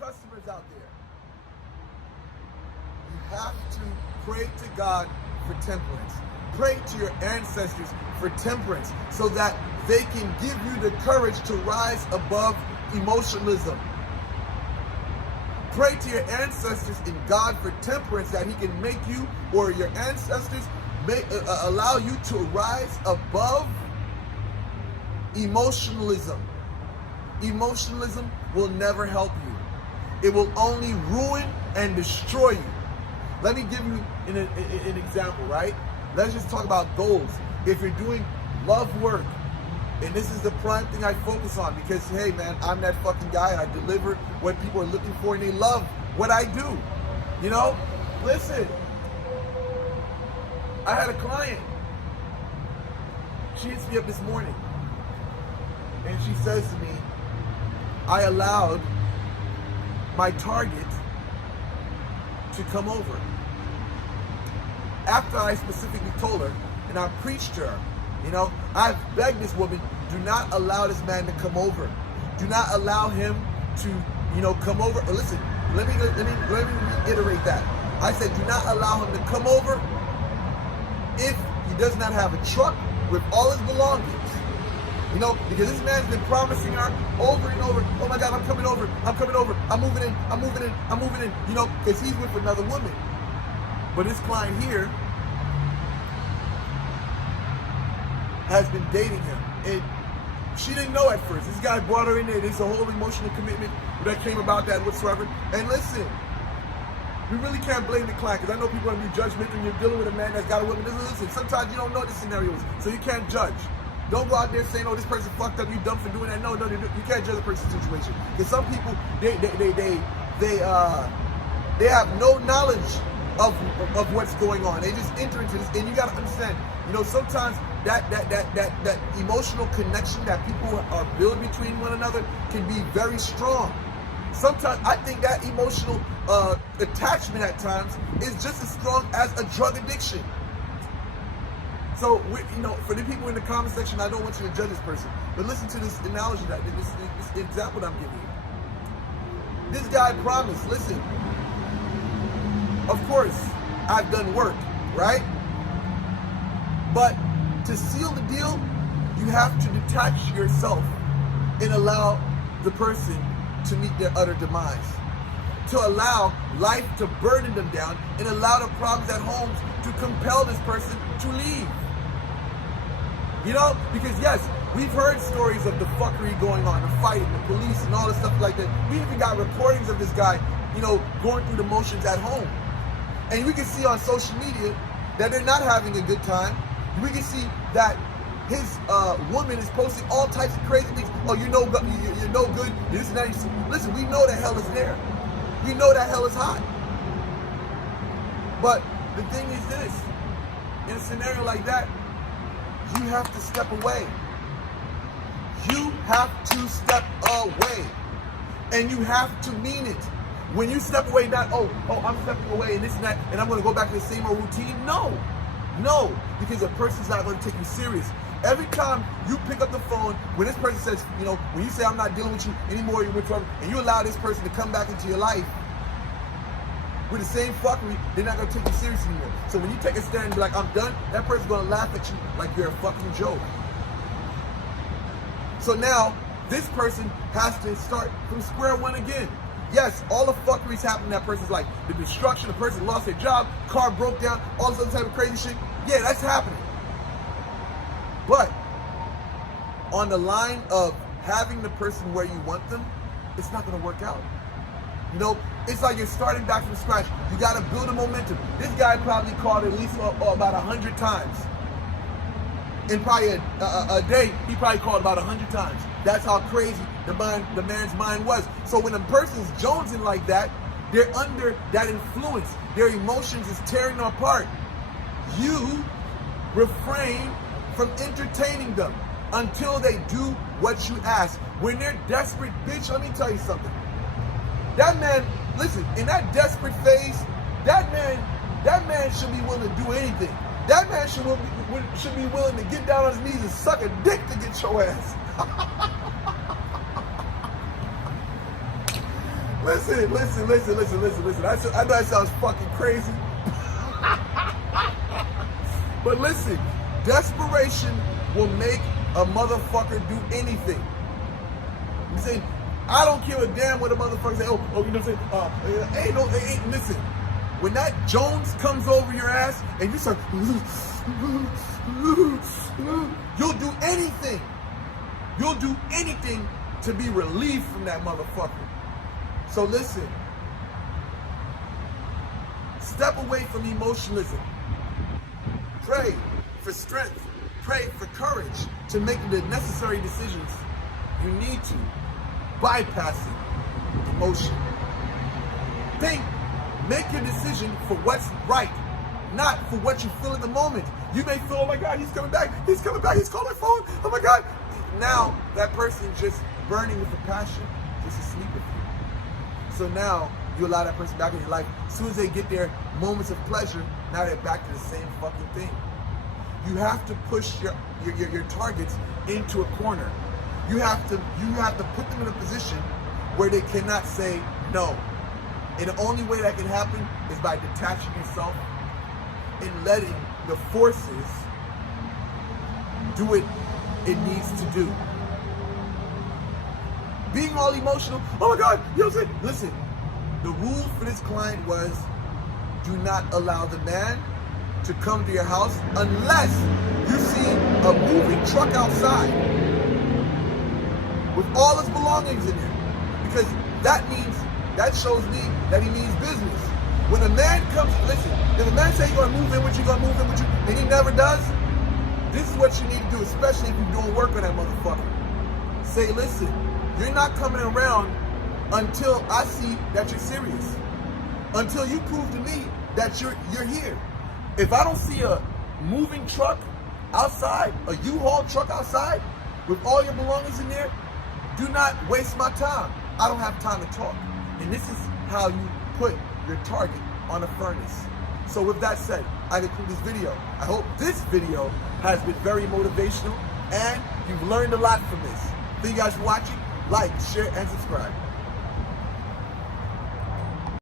customers out there. You have to pray to God for temperance. Pray to your ancestors for temperance so that they can give you the courage to rise above emotionalism. Pray to your ancestors in God for temperance, that he can make you, or your ancestors allow you to rise above emotionalism. Emotionalism will never help you. It will only ruin and destroy you. Let me give you an example, right? Let's just talk about goals. If you're doing love work, and this is the prime thing I focus on, because, hey, man, I'm that fucking guy, and I deliver what people are looking for, and they love what I do. You know? Listen, I had a client. She hits me up this morning, and she says to me, I allowed my target to come over. After I specifically told her, and I preached to her, you know, I've begged this woman, do not allow this man to come over. Do not allow him to, you know, come over. Or listen, let me reiterate that. I said, do not allow him to come over if he does not have a truck with all his belongings. You know, because this man's been promising her over and over, oh my God, I'm coming over, I'm coming over, I'm moving in, I'm moving in, I'm moving in, you know, because he's with another woman. But this client here has been dating him. And she didn't know at first. This guy brought her in there. There's a whole emotional commitment that came about that whatsoever. And listen, we really can't blame the client, because I know people are going to be judgmental when you're dealing with a man that's got a woman. Listen, sometimes you don't know the scenarios, so you can't judge. Don't go out there saying, oh, this person fucked up, you dumb for doing that. No, you can't judge a person's situation. Because some people, they have no knowledge of what's going on. They just enter into this, and you got to understand, you know, sometimes that emotional connection that people are built between one another can be very strong. Sometimes I think that emotional attachment at times is just as strong as a drug addiction. So, you know, for the people in the comment section, I don't want you to judge this person, but listen to this analogy, this example that I'm giving you. This guy promised, listen, of course, I've done work, right? But to seal the deal, you have to detach yourself and allow the person to meet their utter demise. To allow life to burden them down and allow the problems at home to compel this person to leave. You know, because yes, we've heard stories of the fuckery going on, the fighting, the police and all this stuff like that. We even got recordings of this guy, you know, going through the motions at home. And we can see on social media that they're not having a good time. We can see that his woman is posting all types of crazy things. Oh, you're no good, you're this and that. Listen, we know that hell is there. We know that hell is hot. But the thing is this, in a scenario like that, you have to step away. You have to step away. And you have to mean it. When you step away, not, oh, I'm stepping away and this and that, and I'm going to go back to the same old routine. No, because a person's not going to take you serious. Every time you pick up the phone, when this person says, you know, when you say I'm not dealing with you anymore, you're with trouble, and you allow this person to come back into your life with the same fuckery, they're not going to take you seriously anymore. So when you take a stand and be like, I'm done, that person's going to laugh at you like you're a fucking joke. So now, this person has to start from square one again. Yes, all the fuckeries happen in that person's life. The destruction, the person lost their job, car broke down, all this other type of crazy shit. Yeah, that's happening. But on the line of having the person where you want them, it's not going to work out. You know, it's like you're starting back from scratch. You got to build a momentum. This guy probably called at least about 100 times. In probably a day, he probably called about 100 times. That's how crazy the man's mind was. So when a person's jonesing like that, they're under that influence. Their emotions is tearing them apart. You refrain from entertaining them until they do what you ask. When they're desperate, bitch, let me tell you something. That man, listen, in that desperate phase, that man should be willing to do anything. That man should be willing to get down on his knees and suck a dick to get your ass. Listen. I know that sounds fucking crazy. But listen, desperation will make a motherfucker do anything. I'm saying, I don't care a damn what a motherfucker say. Oh, you know what I'm saying? Listen. When that Jones comes over your ass and you start, you'll do anything. You'll do anything to be relieved from that motherfucker. So listen, step away from emotionalism. Pray for strength. Pray for courage to make the necessary decisions you need to, bypassing emotion. Think, make your decision for what's right, not for what you feel in the moment. You may feel, oh my God, he's coming back, he's calling my phone, oh my God. Now, that person just burning with a passion, just asleep with you. So now, you allow that person back in your life. As soon as they get their moments of pleasure, now they're back to the same fucking thing. You have to push your targets into a corner. You have to put them in a position where they cannot say no. And the only way that can happen is by detaching yourself and letting the forces do what it needs to do. Being all emotional, oh my God, you know what I'm saying? Listen, the rule for this client was, do not allow the man to come to your house unless you see a moving truck outside with all his belongings in it. Because that shows me that he means business. When a man comes, listen, if a man say he's gonna move in with you, and he never does, this is what you need to do, especially if you're doing work on that motherfucker. Say, listen, you're not coming around until I see that you're serious. Until you prove to me that you're here. If I don't see a moving truck outside, a U-Haul truck outside, with all your belongings in there, do not waste my time. I don't have time to talk. And this is how you put your target on a furnace. So with that said, I conclude this video. I hope this video has been very motivational and you've learned a lot from this. Thank you guys for watching. Like, share, and subscribe.